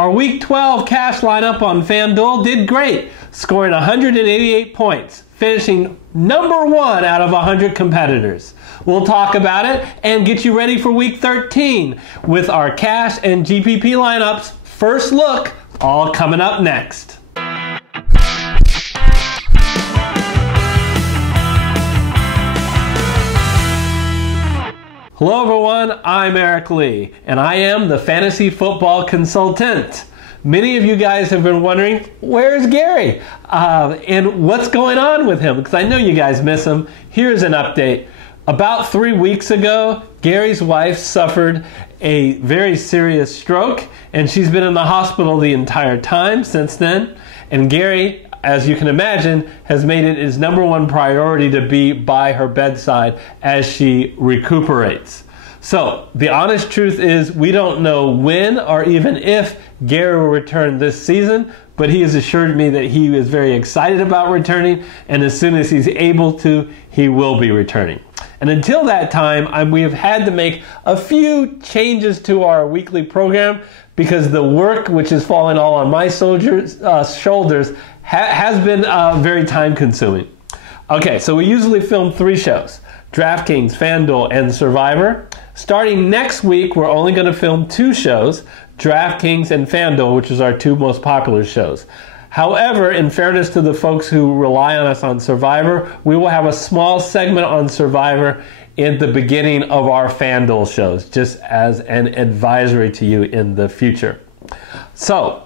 Our Week 12 cash lineup on FanDuel did great, scoring 188 points, finishing number 1 out of 100 competitors. We'll talk about it and get you ready for Week 13 with our cash and GPP lineups. First look, all coming up next. Hello everyone, I'm Eric Lee, and I am the Fantasy Football Consultant. Many of you guys have been wondering, where's Gary? And what's going on with him? Because I know you guys miss him. Here's an update. About 3 weeks ago, Gary's wife suffered a very serious stroke, and she's been in the hospital the entire time since then. And Gary, as you can imagine, has made it his number 1 priority to be by her bedside as she recuperates. So the honest truth is we don't know when or even if Gary will return this season, but he has assured me that he is very excited about returning, and as soon as he's able to, he will be returning. And until that time, we have had to make a few changes to our weekly program because the work, which is falling all on my shoulders, has been very time consuming. Okay, so we usually film 3 shows, DraftKings, FanDuel, and Survivor. Starting next week, we're only going to film 2 shows, DraftKings and FanDuel, which is our 2 most popular shows. However, in fairness to the folks who rely on us on Survivor, we will have a small segment on Survivor in the beginning of our FanDuel shows, just as an advisory to you in the future. So,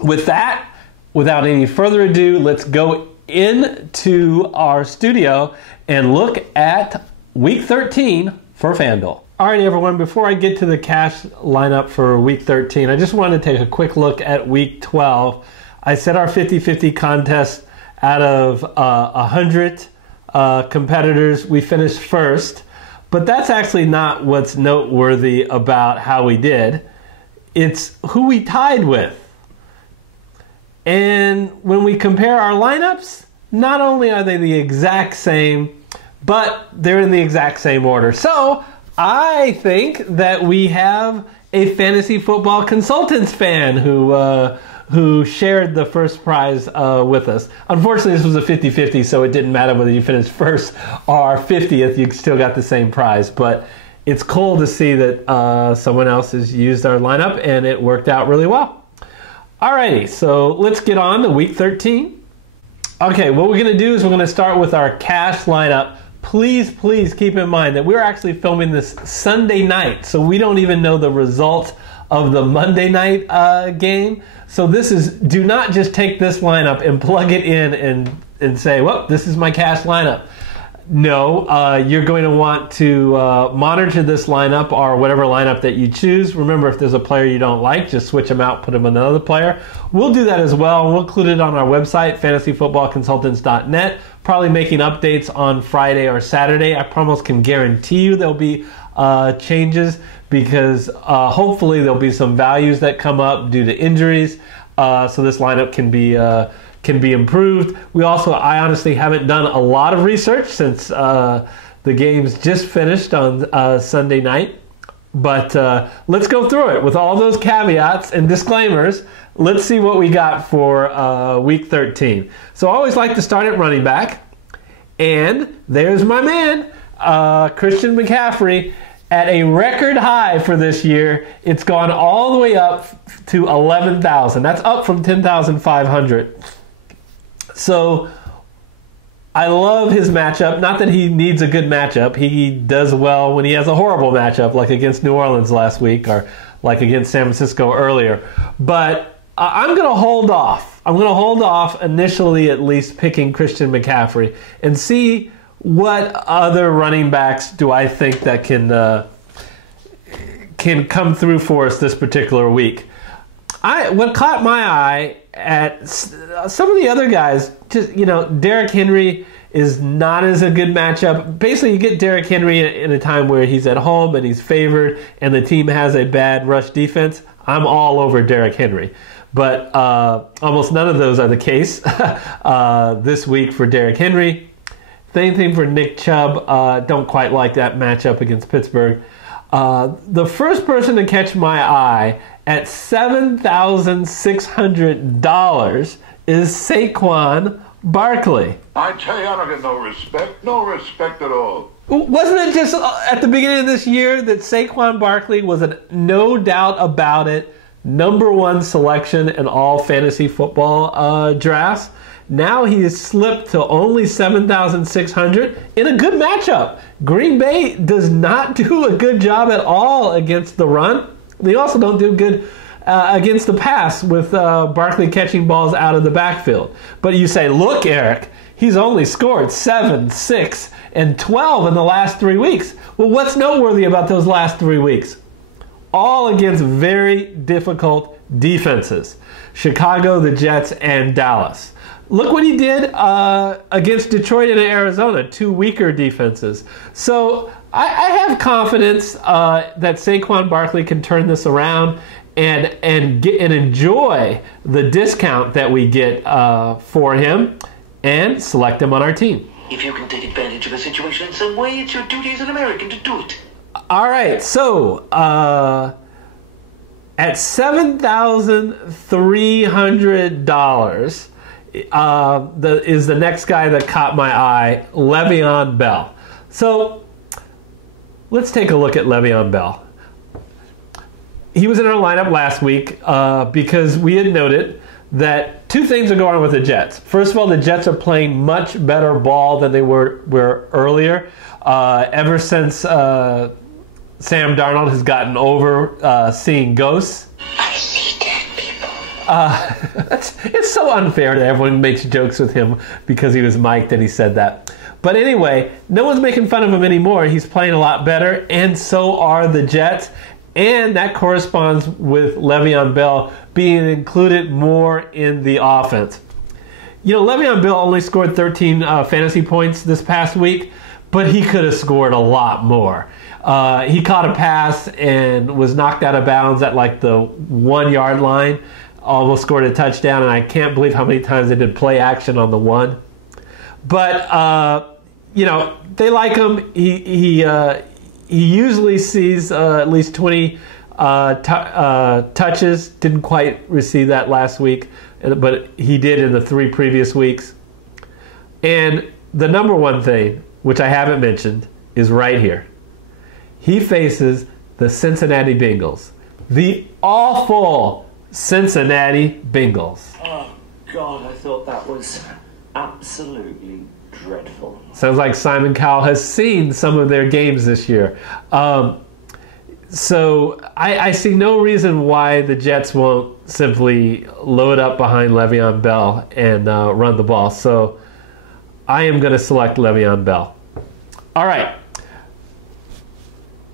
with that, without any further ado, let's go into our studio and look at Week 13 for FanDuel. All right, everyone, before I get to the cash lineup for Week 13, I just wanted to take a quick look at Week 12. I set our 50-50 contest out of 100 competitors. We finished first, but that's actually not what's noteworthy about how we did. It's who we tied with. And when we compare our lineups, not only are they the exact same, but they're in the exact same order. So I think that we have a Fantasy Football Consultants fan who shared the first prize with us. Unfortunately, this was a 50-50, so it didn't matter whether you finished first or 50th. You still got the same prize. But it's cool to see that someone else has used our lineup, and it worked out really well. Alrighty, so let's get on to Week 13. Okay, what we're going to do is we're going to start with our cash lineup. Please keep in mind that we're actually filming this Sunday night, so we don't even know the result of the Monday night game. So do not just take this lineup and plug it in and say, well, this is my cash lineup. No, you're going to want to monitor this lineup or whatever lineup that you choose. Remember, if there's a player you don't like, just switch them out, put them on another player. We'll do that as well. We'll include it on our website, fantasyfootballconsultants.net, probably making updates on Friday or Saturday. I almost can guarantee you there'll be changes because hopefully there'll be some values that come up due to injuries, so this lineup can be improved. I honestly haven't done a lot of research since the games just finished on Sunday night. But let's go through it with all those caveats and disclaimers. Let's see what we got for Week 13. So I always like to start at running back. And there's my man, Christian McCaffrey. At a record high for this year, it's gone all the way up to 11,000. That's up from 10,500. So I love his matchup. Not that he needs a good matchup. He does well when he has a horrible matchup, like against New Orleans last week or like against San Francisco earlier. But I'm going to hold off. I'm going to hold off initially, at least, picking Christian McCaffrey and see what other running backs do I think that can come through for us this particular week. What caught my eye at some of the other guys, just, Derrick Henry is not as a good matchup. Basically, you get Derrick Henry in a time where he's at home and he's favored and the team has a bad rush defense. I'm all over Derrick Henry. But almost none of those are the case this week for Derrick Henry. Same thing for Nick Chubb. Don't quite like that matchup against Pittsburgh. The first person to catch my eye at $7,600 is Saquon Barkley. I tell you, I don't get no respect. No respect at all. Wasn't it just at the beginning of this year that Saquon Barkley was a no doubt about it #1 selection in all fantasy football drafts? Now he has slipped to only $7,600 in a good matchup. Green Bay does not do a good job at all against the run. They also don't do good against the pass with Barkley catching balls out of the backfield. But you say, look, Eric, he's only scored 7, 6, and 12 in the last 3 weeks. Well, what's noteworthy about those last 3 weeks? All against very difficult defenses. Chicago, the Jets, and Dallas. Look what he did against Detroit and Arizona, 2 weaker defenses. So I have confidence that Saquon Barkley can turn this around and enjoy the discount that we get for him and select him on our team. If you can take advantage of a situation in some way, it's your duty as an American to do it. All right, so at $7,300 is the next guy that caught my eye, Le'Veon Bell. So let's take a look at Le'Veon Bell. He was in our lineup last week because we had noted that 2 things are going on with the Jets. First of all, the Jets are playing much better ball than they were earlier. Ever since Sam Darnold has gotten over seeing ghosts. I see dead people. It's so unfair that everyone makes jokes with him because he was mic'd and he said that. But anyway, no one's making fun of him anymore. He's playing a lot better, and so are the Jets. And that corresponds with Le'Veon Bell being included more in the offense. You know, Le'Veon Bell only scored 13 fantasy points this past week, but he could have scored a lot more. He caught a pass and was knocked out of bounds at like the 1 yard line, almost scored a touchdown, and I can't believe how many times they did play action on the 1. But, you know, they like him. He usually sees at least 20 touches. Didn't quite receive that last week, but he did in the 3 previous weeks. And the #1 thing, which I haven't mentioned, is right here. He faces the Cincinnati Bengals. The awful Cincinnati Bengals. Oh, God, I thought that was absolutely dreadful. Sounds like Simon Cowell has seen some of their games this year. So I see no reason why the Jets won't simply load up behind Le'Veon Bell and run the ball. So I am going to select Le'Veon Bell. All right.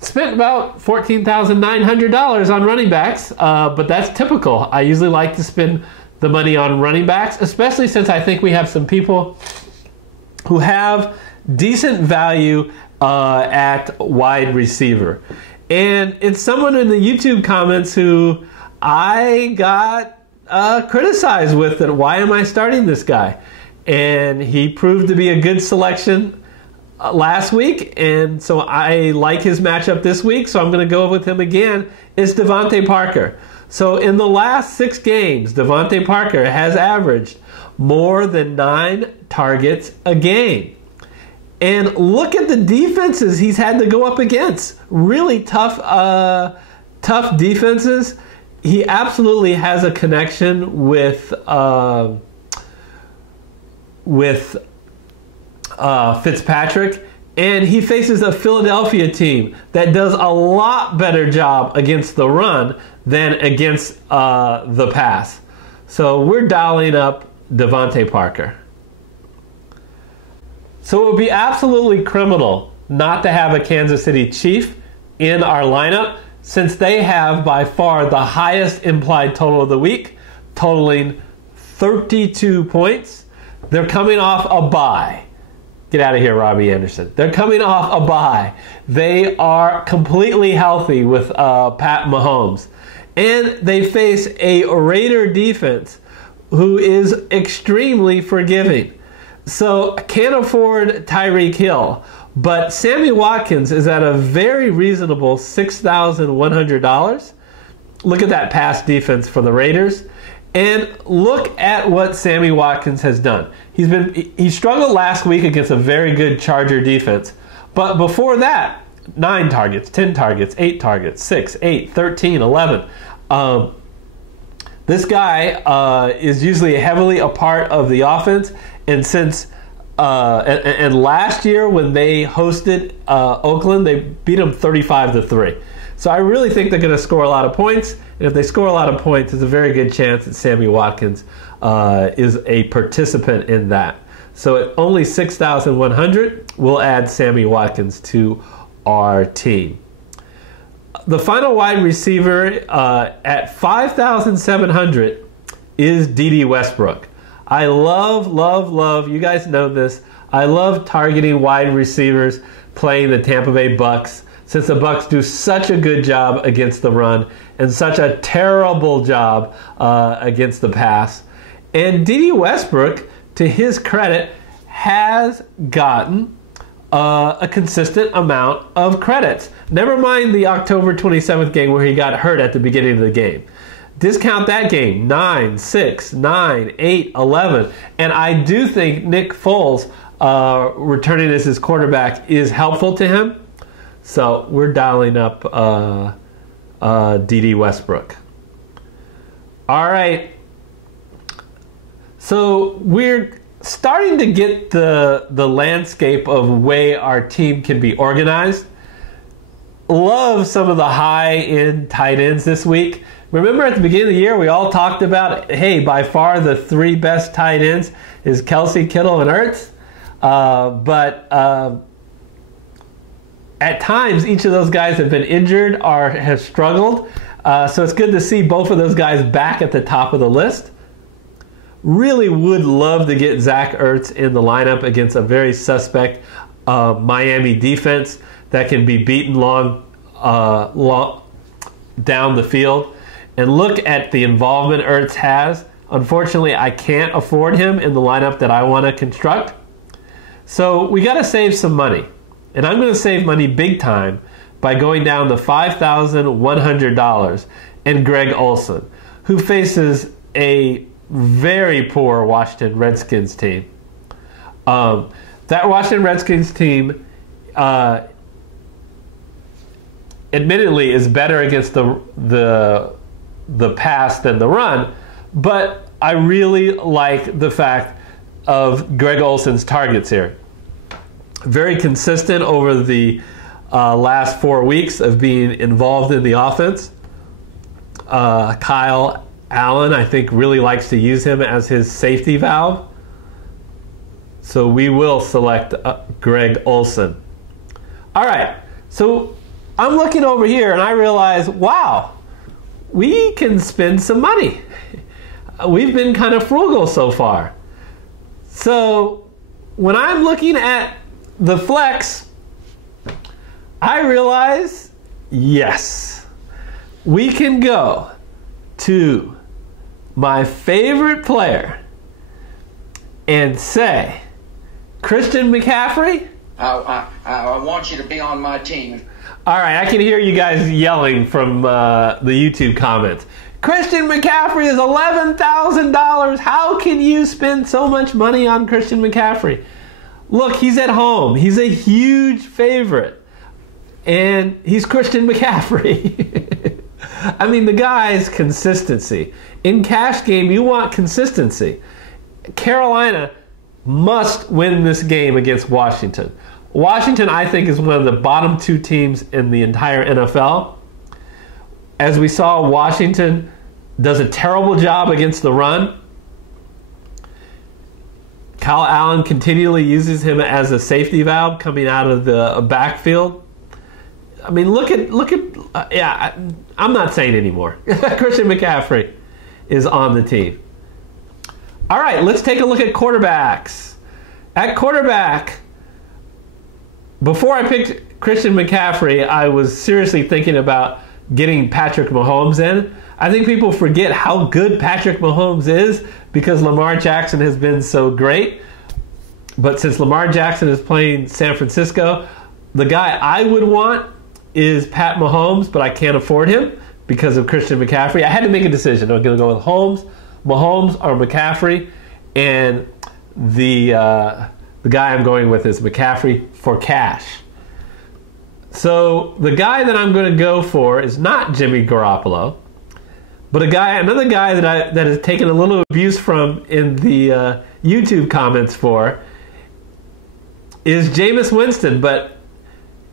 Spent about $14,900 on running backs, but that's typical. I usually like to spend the money on running backs, especially since I think we have some people who have decent value at wide receiver. And it's someone in the YouTube comments who I got criticized with that, why am I starting this guy? And he proved to be a good selection last week, and so I like his matchup this week, so I'm going to go with him again. It's Devante Parker. So in the last 6 games, Devante Parker has averaged more than 9 targets a game. And look at the defenses he's had to go up against. Really tough defenses. He absolutely has a connection with Fitzpatrick, and he faces a Philadelphia team that does a lot better job against the run than against the pass. So we're dialing up Devante Parker. So it would be absolutely criminal not to have a Kansas City Chief in our lineup, since they have by far the highest implied total of the week, totaling 32 points. They're coming off a bye. Get out of here, Robbie Anderson. They're coming off a bye. They are completely healthy with Pat Mahomes. And they face a Raider defense who is extremely forgiving. So can't afford Tyreek Hill. But Sammy Watkins is at a very reasonable $6,100. look at that pass defense for the Raiders, and look at what Sammy Watkins has done. He struggled last week against a very good Charger defense, but before that, 9 targets, 10 targets, 8 targets, 6, 8, 13, 11. This guy is usually heavily a part of the offense, and since and last year when they hosted Oakland, they beat them 35-3. So I really think they're going to score a lot of points, and if they score a lot of points, there's a very good chance that Sammy Watkins is a participant in that. So at only 6,100, we'll add Sammy Watkins to our team. The final wide receiver at 5,700 is D.D. Westbrook. I love, you guys know this, I love targeting wide receivers playing the Tampa Bay Bucks, since the Bucks do such a good job against the run and such a terrible job against the pass. And D.D. Westbrook, to his credit, has gotten a consistent amount of credits. Never mind the October 27th game where he got hurt at the beginning of the game. Discount that game, 9, 6, 9, 8, 11. And I do think Nick Foles returning as his quarterback is helpful to him. So we're dialing up D.D. Westbrook. All right. So we're starting to get the landscape of way our team can be organized. Love some of the high-end tight ends this week. Remember at the beginning of the year, we all talked about, hey, by far the 3 best tight ends is Kelsey, Kittle, and Ertz. But at times, each of those guys have been injured or have struggled. So it's good to see both of those guys back at the top of the list. Really would love to get Zach Ertz in the lineup against a very suspect Miami defense that can be beaten long down the field. And look at the involvement Ertz has. Unfortunately, I can't afford him in the lineup that I want to construct. So we got to save some money. And I'm going to save money big time by going down to $5,100 and Greg Olsen, who faces a very poor Washington Redskins team. That Washington Redskins team admittedly is better against the pass than the run, but I really like the fact of Greg Olsen's targets here. Very consistent over the last 4 weeks of being involved in the offense. Kyle Allen, I think, really likes to use him as his safety valve. So we will select Greg Olsen. All right, so I'm looking over here and I realize, wow, we can spend some money. We've been kind of frugal so far. So when I'm looking at the flex, I realize, yes, we can go to my favorite player and say, Christian McCaffrey? I want you to be on my team. All right, I can hear you guys yelling from the YouTube comments. Christian McCaffrey is $11,000. How can you spend so much money on Christian McCaffrey? Look, he's at home. He's a huge favorite. And he's Christian McCaffrey. I mean, the guy's consistency. In cash game, you want consistency. Carolina must win this game against Washington. Washington, I think, is one of the bottom 2 teams in the entire NFL. As we saw, Washington does a terrible job against the run. Kyle Allen continually uses him as a safety valve coming out of the backfield. I mean, look at I'm not saying anymore. Christian McCaffrey is on the team. All right, let's take a look at quarterbacks. At quarterback, before I picked Christian McCaffrey, I was seriously thinking about getting Patrick Mahomes in. I think people forget how good Patrick Mahomes is because Lamar Jackson has been so great. But since Lamar Jackson is playing San Francisco, the guy I would want is Pat Mahomes, but I can't afford him because of Christian McCaffrey. I had to make a decision. I'm going to go with Mahomes or McCaffrey, and the guy I'm going with is McCaffrey for cash. So the guy that I'm going to go for is not Jimmy Garoppolo, but another guy that has taken a little abuse from in the YouTube comments for is Jameis Winston. But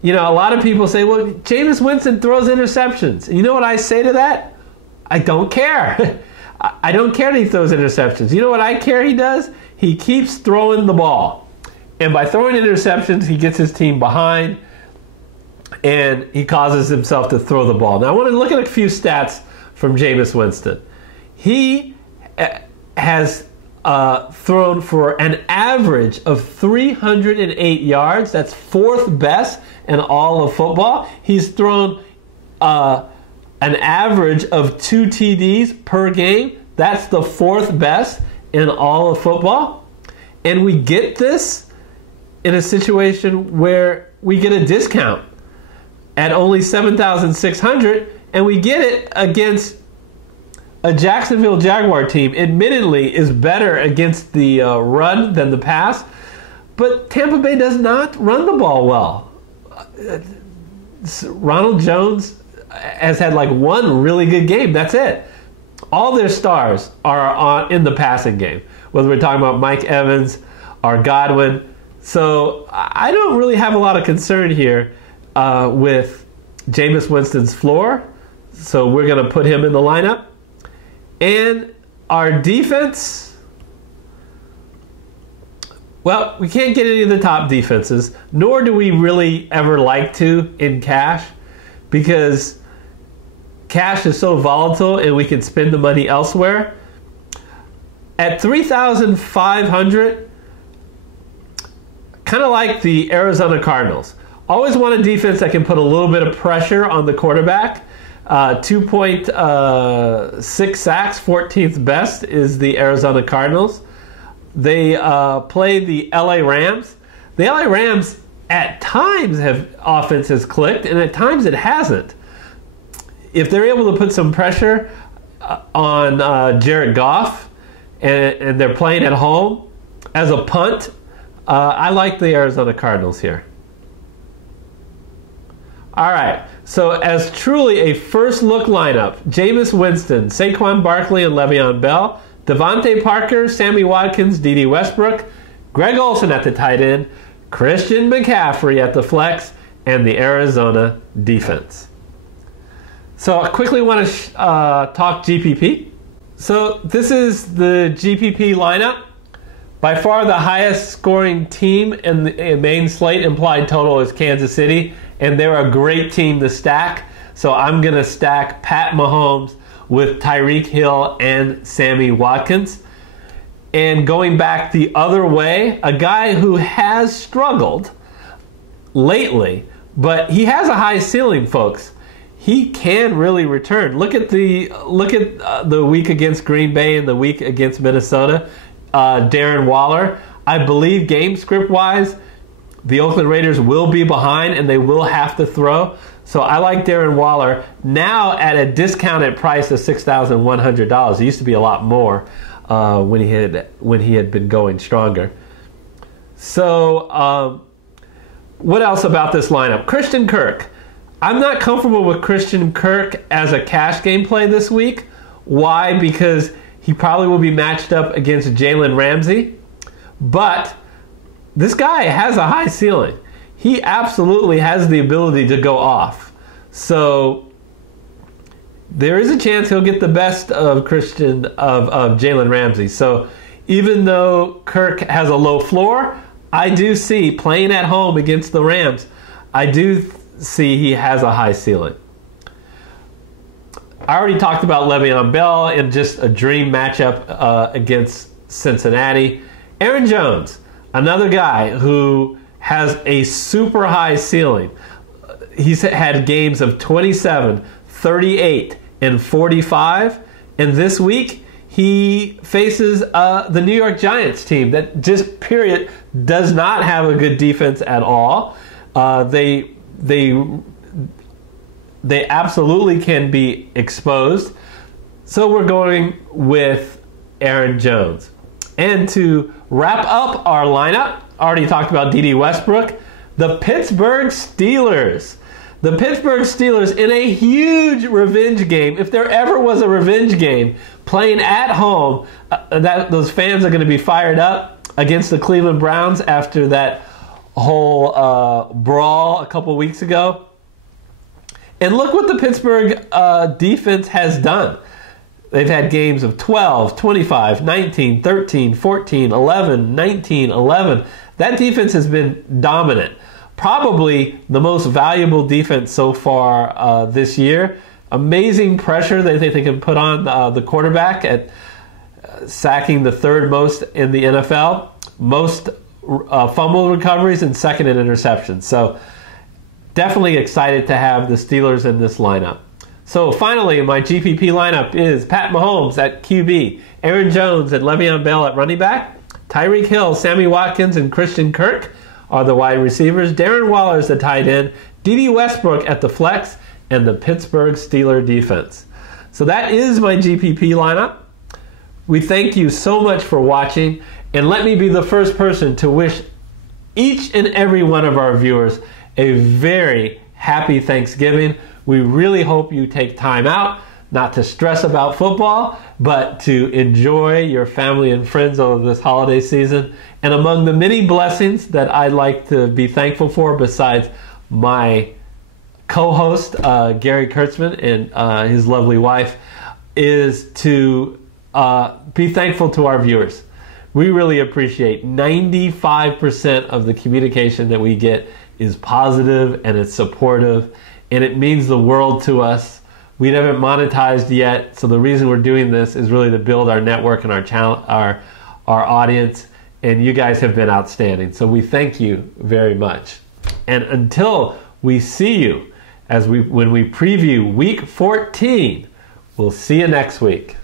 a lot of people say, well, Jameis Winston throws interceptions. You know what I say to that? I don't care. I don't care that he throws interceptions. You know what I care he does? He keeps throwing the ball. And by throwing interceptions, he gets his team behind, and he causes himself to throw the ball. Now, I want to look at a few stats from Jameis Winston. He has thrown for an average of 308 yards. That's fourth best in all of football. He's thrown an average of 2 TDs per game. That's the fourth best in all of football. And we get this in a situation where we get a discount at only $7,600, and we get it against a Jacksonville Jaguar team, admittedly, is better against the run than the pass, but Tampa Bay does not run the ball well. Ronald Jones has had like one really good game. That's it. All their stars are in the passing game, whether we're talking about Mike Evans or Godwin. So I don't really have a lot of concern here with Jameis Winston's floor. So we're going to put him in the lineup. And our defense, well, we can't get any of the top defenses, nor do we really ever like to in cash, because cash is so volatile and we can spend the money elsewhere. At $3,500, kind of like the Arizona Cardinals. Always want a defense that can put a little bit of pressure on the quarterback. 2.6 sacks, 14th best is the Arizona Cardinals. They play the LA Rams. The LA Rams at times offense has clicked, and at times it hasn't. If they're able to put some pressure on Jared Goff, and they're playing at home as a punt, I like the Arizona Cardinals here. All right, so as truly a first-look lineup, Jameis Winston, Saquon Barkley, and Le'Veon Bell, Devante Parker, Sammy Watkins, D.D. Westbrook, Greg Olsen at the tight end, Christian McCaffrey at the flex, and the Arizona defense. So I quickly want to talk GPP. So this is the GPP lineup. By far the highest scoring team in the main slate implied total is Kansas City, and they're a great team to stack. So I'm going to stack Pat Mahomes with Tyreek Hill and Sammy Watkins. And going back the other way, a guy who has struggled lately, but he has a high ceiling, folks. He can really return. Look at the week against Green Bay and the week against Minnesota. Darren Waller. I believe game script wise, the Oakland Raiders will be behind and they will have to throw. So I like Darren Waller now at a discounted price of $6,100. It used to be a lot more when he had been going stronger. So what else about this lineup? Christian Kirk. I'm not comfortable with Christian Kirk as a cash game play this week. Why? Because he probably will be matched up against Jalen Ramsey. But this guy has a high ceiling. He absolutely has the ability to go off. So there is a chance he'll get the best of Jalen Ramsey. So even though Kirk has a low floor, I do see playing at home against the Rams, I do see he has a high ceiling. I already talked about Le'Veon Bell in just a dream matchup against Cincinnati. Aaron Jones, another guy who has a super high ceiling. He's had games of 27, 38, and 45. And this week, he faces the New York Giants team that just, period, does not have a good defense at all. They they absolutely can be exposed. So we're going with Aaron Jones. And to wrap up our lineup, already talked about D.D. Westbrook, the Pittsburgh Steelers. The Pittsburgh Steelers in a huge revenge game. If there ever was a revenge game playing at home, those fans are going to be fired up against the Cleveland Browns after that whole brawl a couple weeks ago. And look what the Pittsburgh defense has done. They've had games of 12, 25, 19, 13, 14, 11, 19, 11. That defense has been dominant. Probably the most valuable defense so far this year. Amazing pressure that they can put on the quarterback at sacking the third most in the NFL. Most fumble recoveries and second in interceptions. So definitely excited to have the Steelers in this lineup. So finally, my GPP lineup is Pat Mahomes at QB, Aaron Jones and Le'Veon Bell at running back, Tyreek Hill, Sammy Watkins, and Christian Kirk are the wide receivers, Darren Waller is the tight end, D.D. Westbrook at the flex, and the Pittsburgh Steelers defense. So that is my GPP lineup. We thank you so much for watching, and let me be the first person to wish each and every one of our viewers a very happy Thanksgiving. We really hope you take time out, not to stress about football, but to enjoy your family and friends over this holiday season. And among the many blessings that I'd like to be thankful for, besides my co-host, Gary Kurtzman, and his lovely wife, is to be thankful to our viewers. We really appreciate 95% of the communication that we get is positive and it's supportive, and it means the world to us. We haven't monetized yet, so the reason we're doing this is really to build our network and our channel, our audience, and you guys have been outstanding. So we thank you very much. And until we see you when we preview Week 14, we'll see you next week.